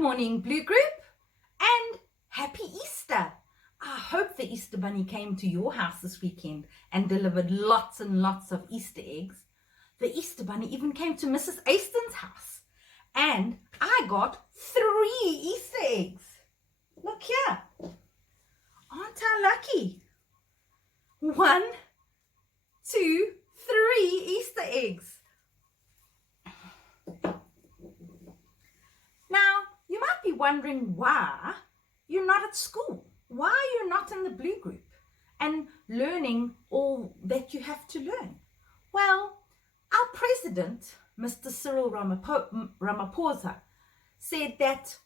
morning, Blue Group, and happy Easter. I hope the Easter Bunny came to your house this weekend and delivered lots and lots of Easter eggs. The Easter Bunny even came to Mrs. Aston's house, and I got 3 Easter eggs. Look here. Aren't I lucky? 1, 2, 3 Easter eggs. Now, you might be wondering why you're not at school. Why you're not in the Blue Group and learning all that you have to learn. Well, our president, Mr. Cyril Ramaphosa, said that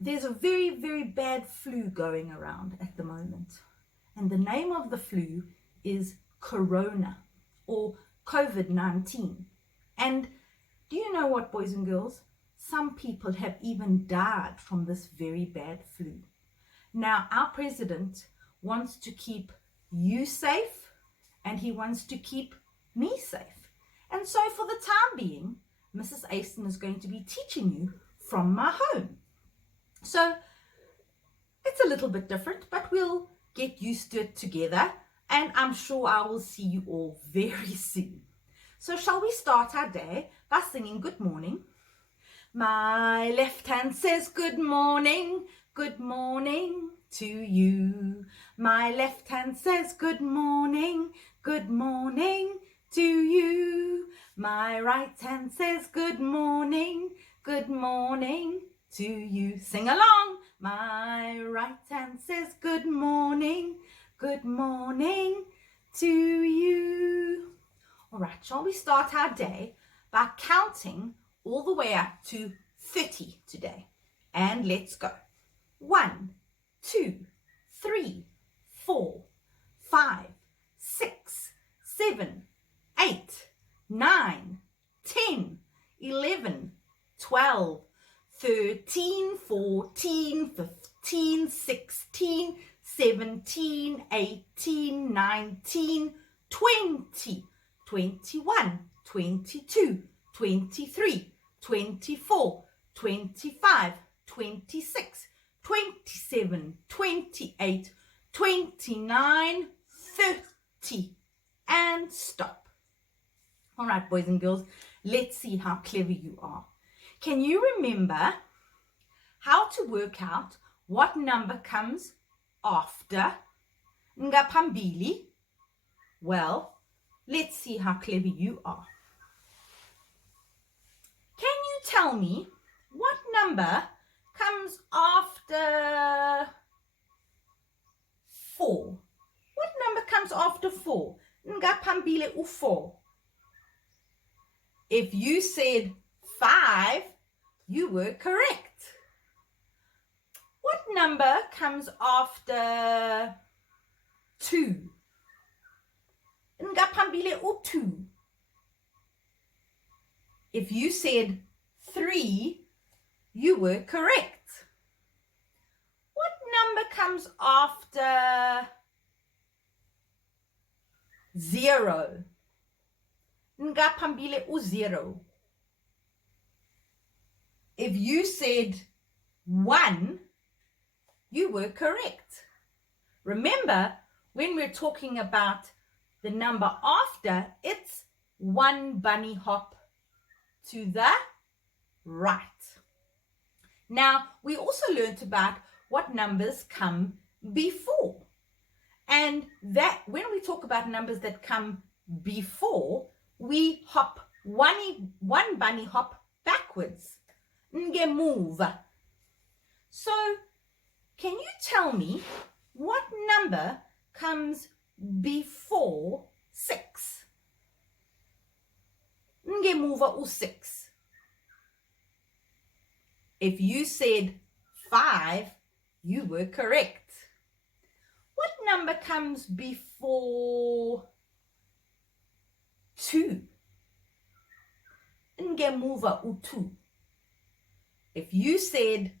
there's a very, very bad flu going around at the moment. And the name of the flu is Corona or COVID-19. And do you know what, boys and girls? Some people have even died from this very bad flu. Now, our president wants to keep you safe and he wants to keep me safe. And so for the time being, Mrs. Aston is going to be teaching you from my home. So it's a little bit different, but we'll get used to it together. And I'm sure I will see you all very soon. So shall we start our day by singing good morning? My left hand says good morning to you. My left hand says good morning to you. My right hand says good morning to you. Sing along. My right hand says good morning to you. All right, shall we start our day by counting all the way up to 30 today? And let's go. 1, 2, 3, 4, 5, 6, 7, 8, 9, 10, 11, 12, 13, 14, 15, 16, 17, 18, 19, 20, 21, 22, 23, 24, 25, 26, 27, 28, 29, 30, and stop. All right, boys and girls, let's see how clever you are. Can you remember how to work out what number comes after ngaphambili? Well, let's see how clever you are. Can you tell me what number comes after 4? What number comes after 4? Ngaphambili u4. If you said 5, you were correct. What number comes after 2? Ngaphambili u2. If you said 3, you were correct. What number comes after 0? Ngaphambili u0. If you said 1, you were correct. Remember, when we're talking about the number after, it's 1 bunny hop to the right. Now, we also learned about what numbers come before. And that when we talk about numbers that come before, we hop one bunny hop backwards. Ngemuva. So, can you tell me what number comes before 6? Ngemuva u6. If you said 5, you were correct. What number comes before 2? Ngemuva u2. If you said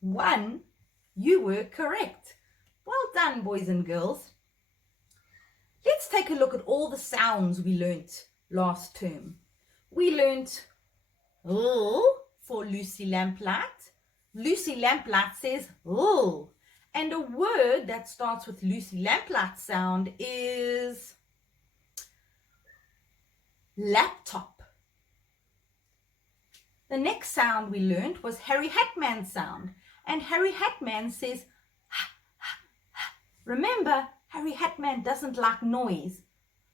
1, you were correct. Well done, boys and girls. Let's take a look at all the sounds we learnt last term. We learnt L for Lucy Lamplight. Lucy Lamplight says, oh. And a word that starts with Lucy Lamplight sound is laptop. The next sound we learned was Harry Hatman sound. And Harry Hatman says, ha, ha, ha. Remember, Harry Hatman doesn't like noise.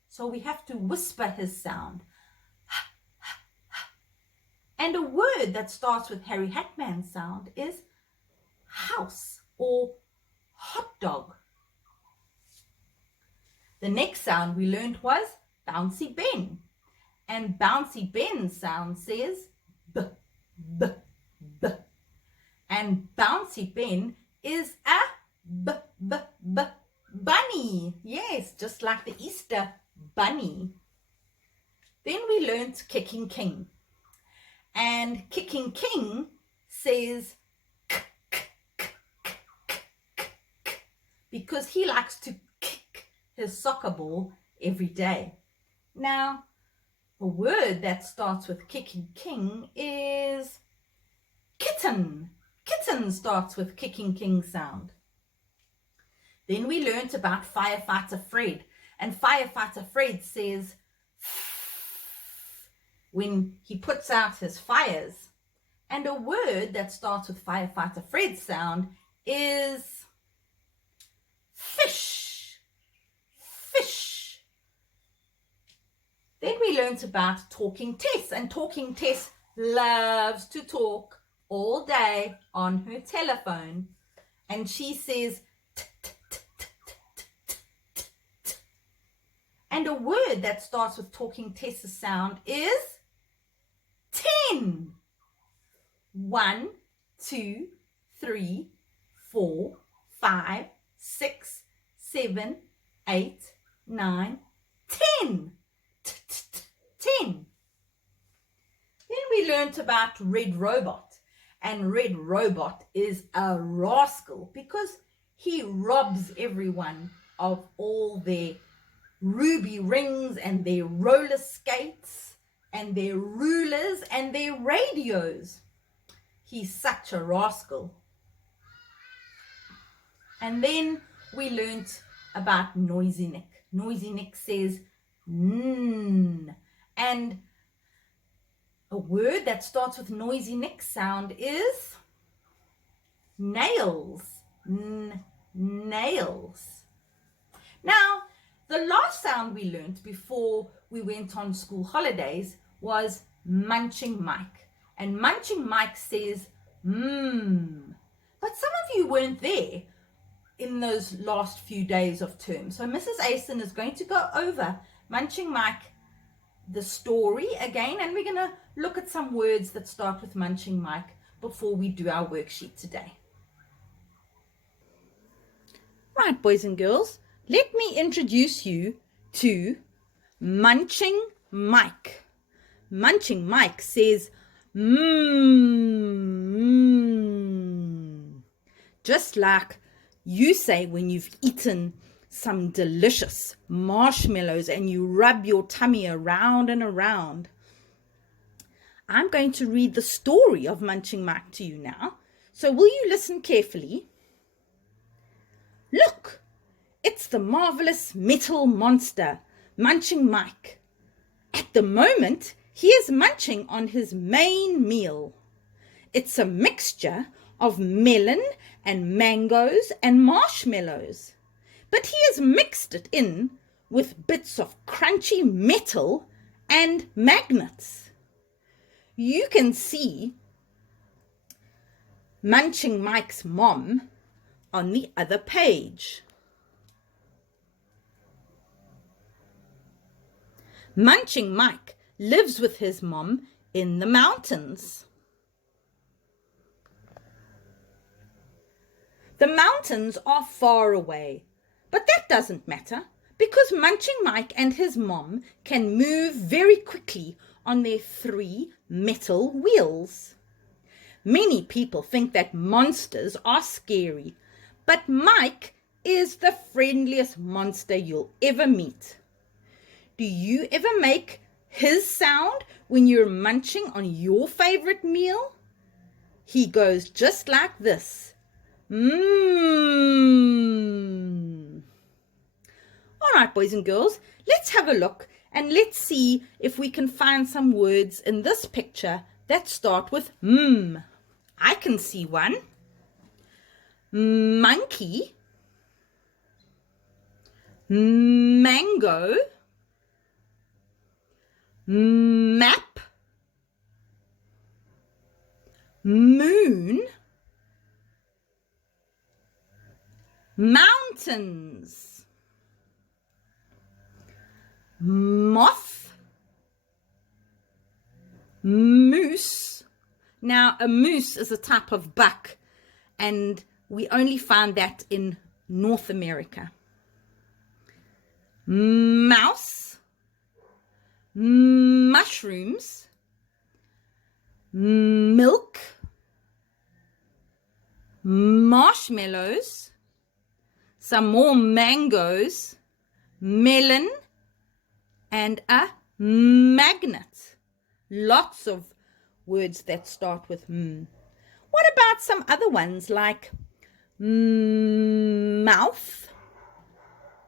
So we have to whisper his sound. Ha, ha, ha. And a word that starts with Harry Hatman sound is house or hot dog. The next sound we learned was Bouncy Ben. And Bouncy Ben's sound says B, B, B. And Bouncy Ben is a B, B, B, bunny. Yes, just like the Easter bunny. Then we learned Kicking King. And Kicking King says k, k, k, k, k, k, k, because he likes to kick his soccer ball every day. Now, a word that starts with Kicking King is kitten. Kitten starts with Kicking King sound. Then we learnt about Firefighter Fred. And Firefighter Fred says when he puts out his fires. And a word that starts with Firefighter Fred's sound is fish. Fish. Then we learnt about Talking Tess. And Talking Tess loves to talk all day on her telephone. And she says t, t, t, t, t, t, t, t. And a word that starts with Talking Tess's sound is 10. 1, 2, 3, 4, 5, 6, 7, 8, 9, 10. 10. Then we learnt about Red Robot. And Red Robot is a rascal because he robs everyone of all their ruby rings and their roller skates and their rulers and their radios. He's such a rascal. And then we learnt about Noisy Nick. Noisy Nick says, and a word that starts with Noisy Nick's sound is nails. Nails. Now, the last sound we learnt before we went on school holidays was Munching Mike. And Munching Mike says, But some of you weren't there in those last few days of term. So Mrs. Asen is going to go over Munching Mike, the story again, and we're going to look at some words that start with Munching Mike before we do our worksheet today. Right, boys and girls, let me introduce you to Munching Mike. Munching Mike says, just like you say when you've eaten some delicious marshmallows and you rub your tummy around and around. I'm going to read the story of Munching Mike to you now. So will you listen carefully? Look, it's the marvelous metal monster, Munching Mike. At the moment, he is munching on his main meal. It's a mixture of melon and mangoes and marshmallows. But he has mixed it in with bits of crunchy metal and magnets. You can see Munching Mike's mom on the other page. Munching Mike lives with his mom in the mountains. The mountains are far away. But that doesn't matter because Munching Mike and his mom can move very quickly on their 3 metal wheels. Many people think that monsters are scary, but Mike is the friendliest monster you'll ever meet. Do you ever make his sound when you're munching on your favorite meal? he goes just like this. Mmm. All right, boys and girls, let's have a look and let's see if we can find some words in this picture that start with mmm. I can see one. Monkey. Mango. Map. Moon. Mountains. Moth. Moose. Now, a moose is a type of buck, and we only find that in North America. Mouse. Mushrooms. Milk. Marshmallows. Some more mangoes. Melon. And a magnet. Lots of words that start with m. What about some other ones like mouth,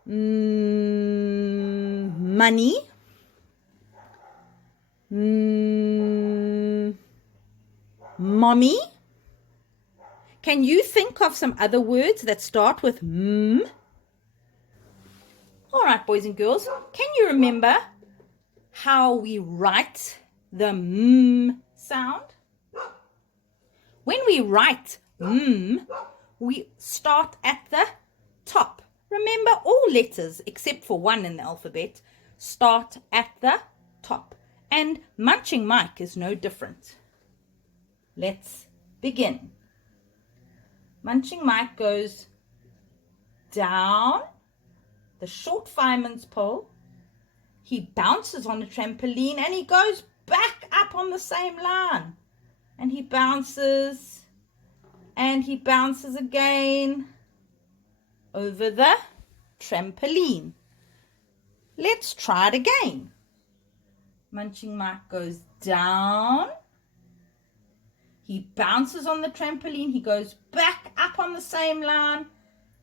money, mommy? Can you think of some other words that start with m? All right, boys and girls, can you remember how we write the m sound? When we write m, we start at the top. Remember, all letters except for one in the alphabet start at the top. And Munching Mike is no different. Let's begin. Munching Mike goes down the short fireman's pole. He bounces on the trampoline and he goes back up on the same line. And he bounces again over the trampoline. Let's try it again. Munching Mike goes down. He bounces on the trampoline. He goes back up on the same line.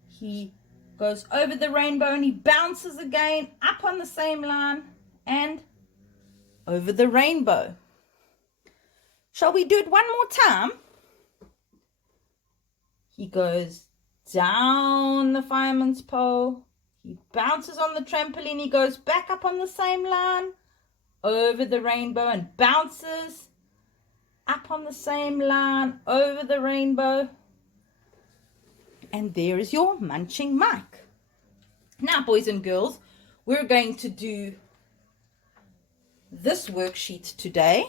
He goes over the rainbow and he bounces again up on the same line and over the rainbow. Shall we do it one more time? He goes down the fireman's pole. He bounces on the trampoline. He goes back up on the same line, over the rainbow, and bounces up on the same line, over the rainbow. And there is your Munching Mike. Now, boys and girls, we're going to do this worksheet today.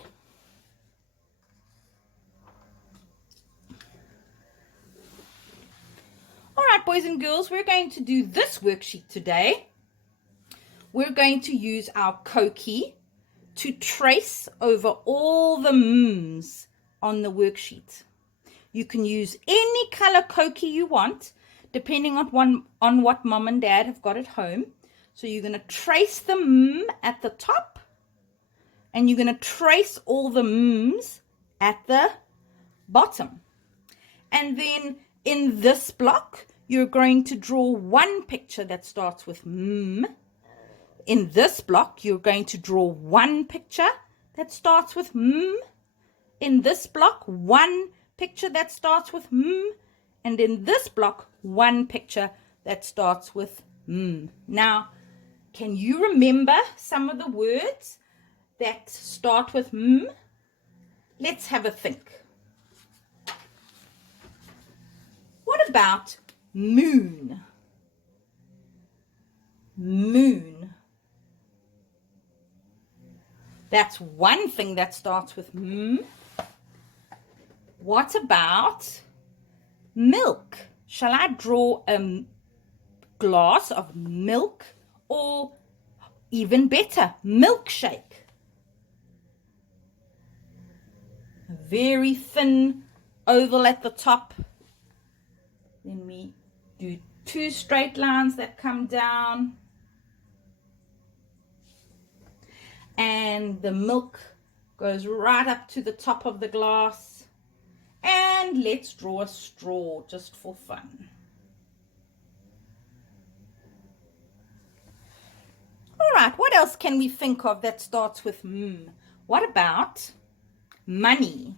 All right, boys and girls, we're going to do this worksheet today. We're going to use our Koki to trace over all the m's on the worksheet. You can use any color Koki you want, depending on what mom and dad have got at home. So you're going to trace the m at the top, and you're going to trace all the m's at the bottom. And then in this block, you're going to draw one picture that starts with m. In this block, you're going to draw one picture that starts with m. In this block, one picture that starts with m. And in this block, one picture that starts with m. Now, can you remember some of the words that start with m? Let's have a think. What about moon? Moon. That's one thing that starts with m. What about milk? Shall I draw a glass of milk, or even better, milkshake? A very thin oval at the top. Then we do two straight lines that come down. And the milk goes right up to the top of the glass. And let's draw a straw just for fun. All right, what else can we think of that starts with M? What about money?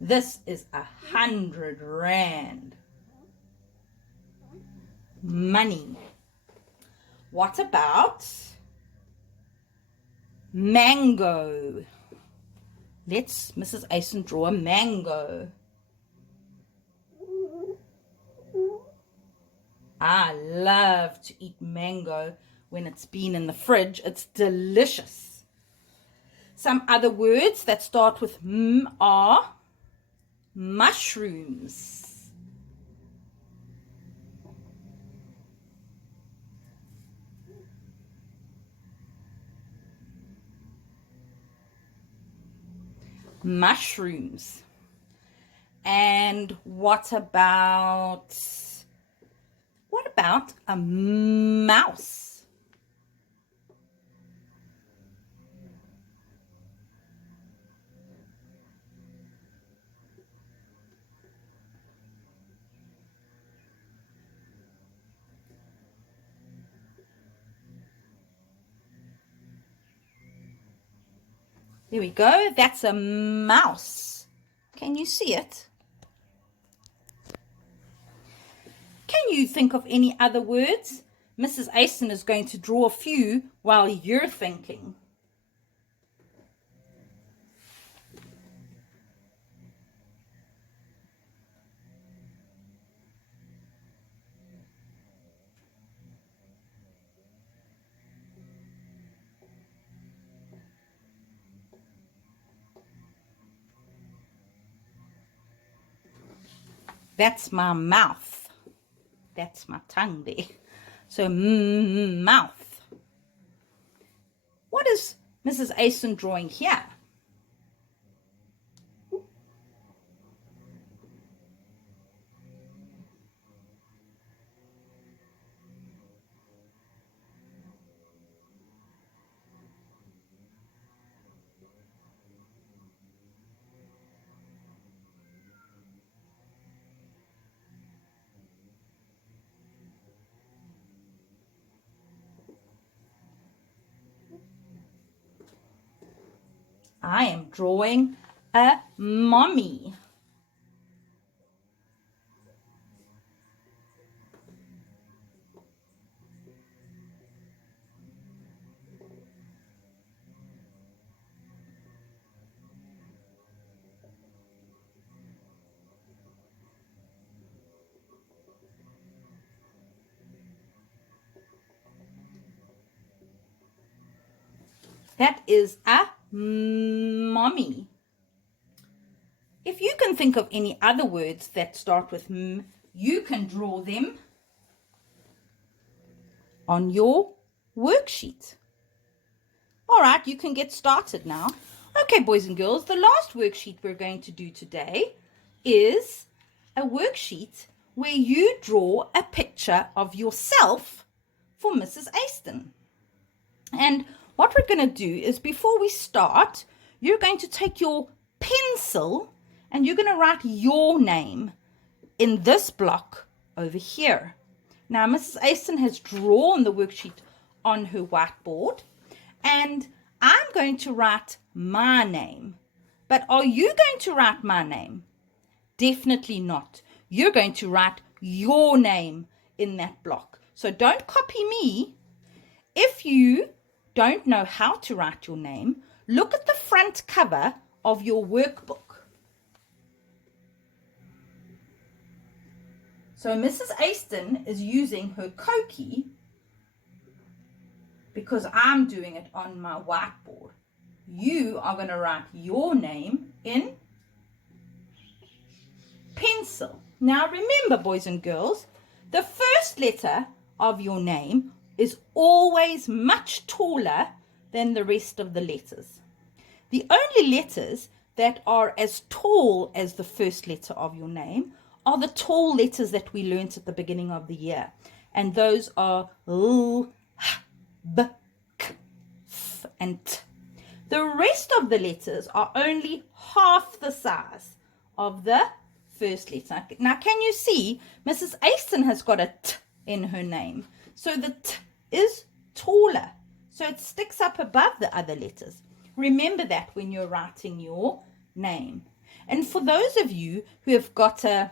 This is 100 rand. Money. What about mango? Let's Mrs. Asen draw a mango. I love to eat mango when it's been in the fridge. It's delicious. Some other words that start with M are mushrooms. Mushrooms. And what about a mouse? There we go. That's a mouse. Can you see it? Can you think of any other words? Mrs. Asen is going to draw a few while you're thinking. That's my mouth. That's my tongue there. So, mouth. What is Mrs. Asen drawing here? I am drawing a mommy. That is a mommy. If you can think of any other words that start with M, you can draw them on your worksheet. All right, you can get started now. Okay, boys and girls, the last worksheet we're going to do today is a worksheet where you draw a picture of yourself for Mrs. Asen. And what we're going to do is, before we start, you're going to take your pencil and you're going to write your name in this block over here. Now, Mrs. Asen has drawn the worksheet on her whiteboard, and I'm going to write my name. But are you going to write my name? Definitely not. You're going to write your name in that block. So don't copy me. If you don't know how to write your name, look at the front cover of your workbook. So Mrs. Asen is using her Koki because I'm doing it on my whiteboard. You are going to write your name in pencil. Now remember, boys and girls, the first letter of your name is always much taller than the rest of the letters. The only letters that are as tall as the first letter of your name are the tall letters that we learnt at the beginning of the year. And those are L, H, B, K, F, and t. The rest of the letters are only half the size of the first letter. Now, can you see Mrs. Aston has got a t in her name? So the t is taller. So it sticks up above the other letters. Remember that when you're writing your name. And for those of you who have got a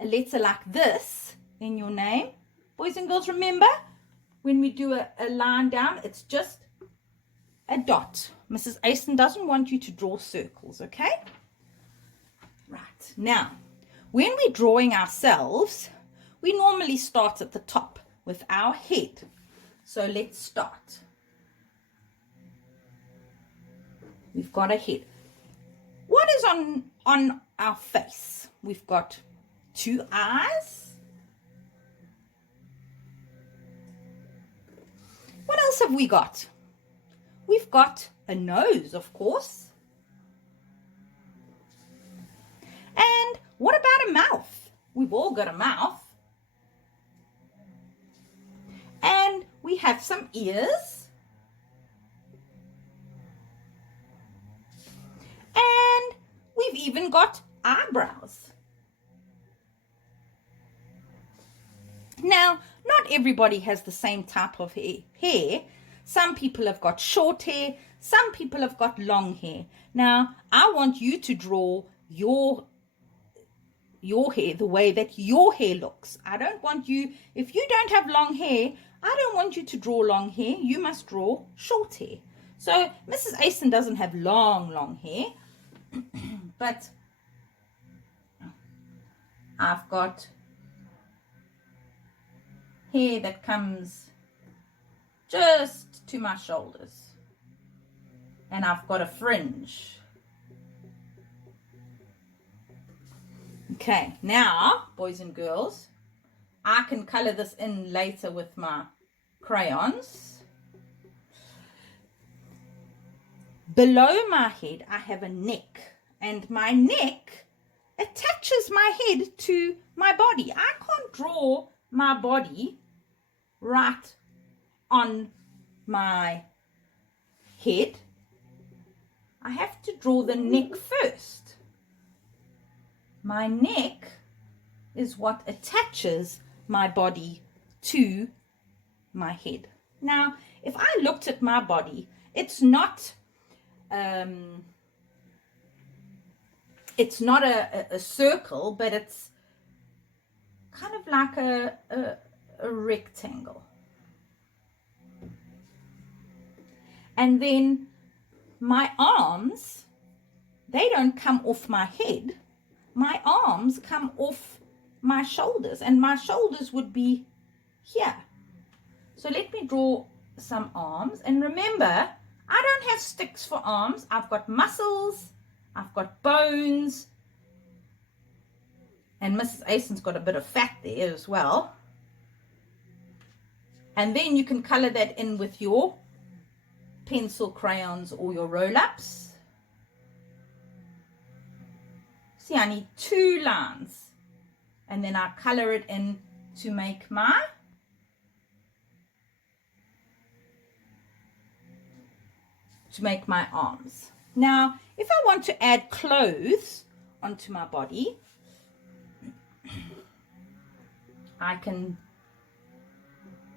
letter like this in your name, boys and girls, remember when we do a line down, it's just a dot. Mrs. Aston doesn't want you to draw circles, okay? Right. Now, when we're drawing ourselves, we normally start at the top with our head. So let's start. We've got a head. What is on our face? We've got 2 eyes. What else have we got? We've got a nose, of course. And what about a mouth? We've all got a mouth. And we have some ears. And we've even got eyebrows. Now, not everybody has the same type of hair. Some people have got short hair. Some people have got long hair. Now, I want you to draw your hair the way that your hair looks. I don't want you, if you don't have long hair, I don't want you to draw long hair. You must draw short hair. So, Mrs. Aston doesn't have long hair. But I've got hair that comes just to my shoulders, and I've got a fringe. Okay, now boys and girls, I can color this in later with my crayons. Below my head I have a neck, and my neck attaches my head to my body. I can't draw my body right on my head. I have to draw the neck first. My neck is what attaches my body to my head. Now, if I looked at my body, it's not a circle, but it's kind of like a rectangle. And then my arms, they don't come off my head. My arms come off my shoulders, and my shoulders would be here. So let me draw some arms. And remember, I don't have sticks for arms. I've got muscles, I've got bones, and Mrs. Aston's got a bit of fat there as well. And then you can color that in with your pencil crayons or your roll-ups. See, I need 2 lines, and then I color it in to make my arms. Now, if I want to add clothes onto my body, I can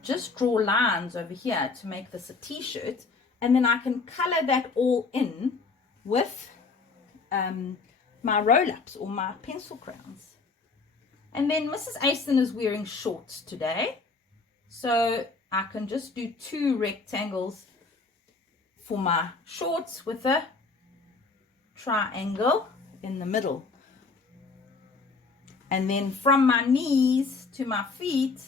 just draw lines over here to make this a t-shirt, and then I can color that all in with my roll-ups or my pencil crayons. And then Mrs. Aston is wearing shorts today, so I can just do 2 rectangles for my shorts with a triangle in the middle. And then from my knees to my feet,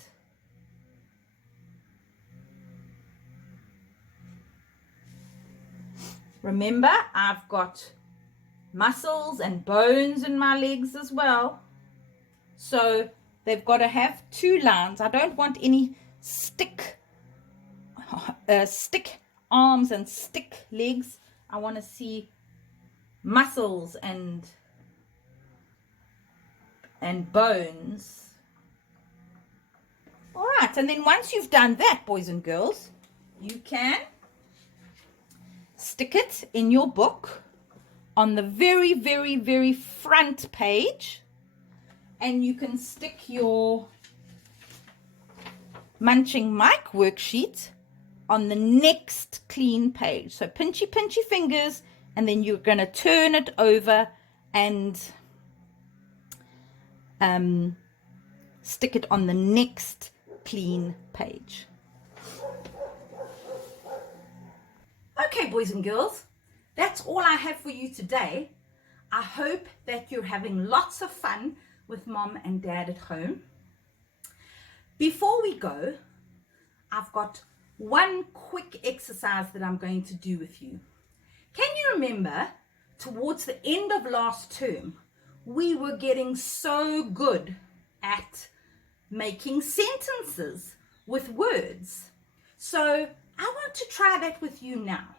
remember, I've got muscles and bones in my legs as well. So they've got to have 2 lines. I don't want any stick arms and stick legs. I want to see muscles and bones. All right, and then once you've done that, boys and girls, you can stick it in your book on the very, very, very front page, and you can stick your Munching Mike worksheet on the next clean page. So pinchy fingers, and then you're going to turn it over and stick it on the next clean page. Okay, boys and girls, that's all I have for you today. I hope that you're having lots of fun with Mom and Dad at home. Before we go, I've got one quick exercise that I'm going to do with you. Can you remember towards the end of last term, we were getting so good at making sentences with words? So I want to try that with you now.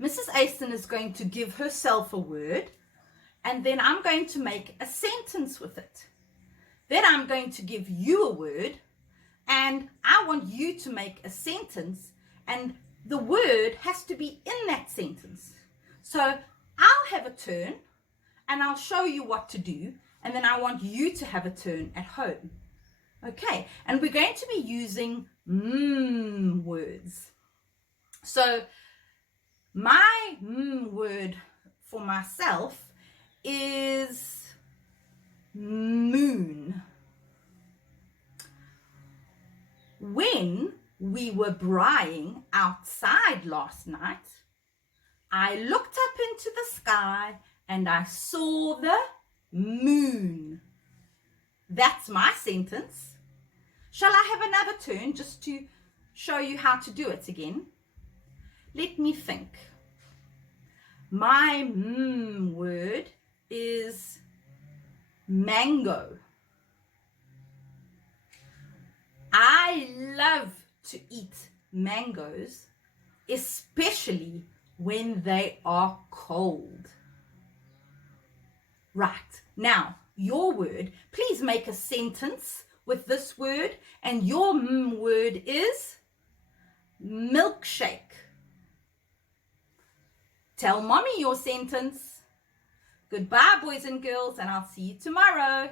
Mrs. Aston is going to give herself a word, and then I'm going to make a sentence with it. Then I'm going to give you a word, and I want you to make a sentence, and the word has to be in that sentence. So I'll have a turn, and I'll show you what to do, and then I want you to have a turn at home. Okay, and we're going to be using words. So my word for myself is moon. When we were braaiing outside last night, I looked up into the sky and I saw the moon. That's my sentence. Shall I have another turn just to show you how to do it again? Let me think. My word is mango. I love to eat mangoes, especially when they are cold. Right, now your word, please make a sentence with this word, and your word is milkshake. Tell mommy your sentence. Goodbye, boys and girls, and I'll see you tomorrow.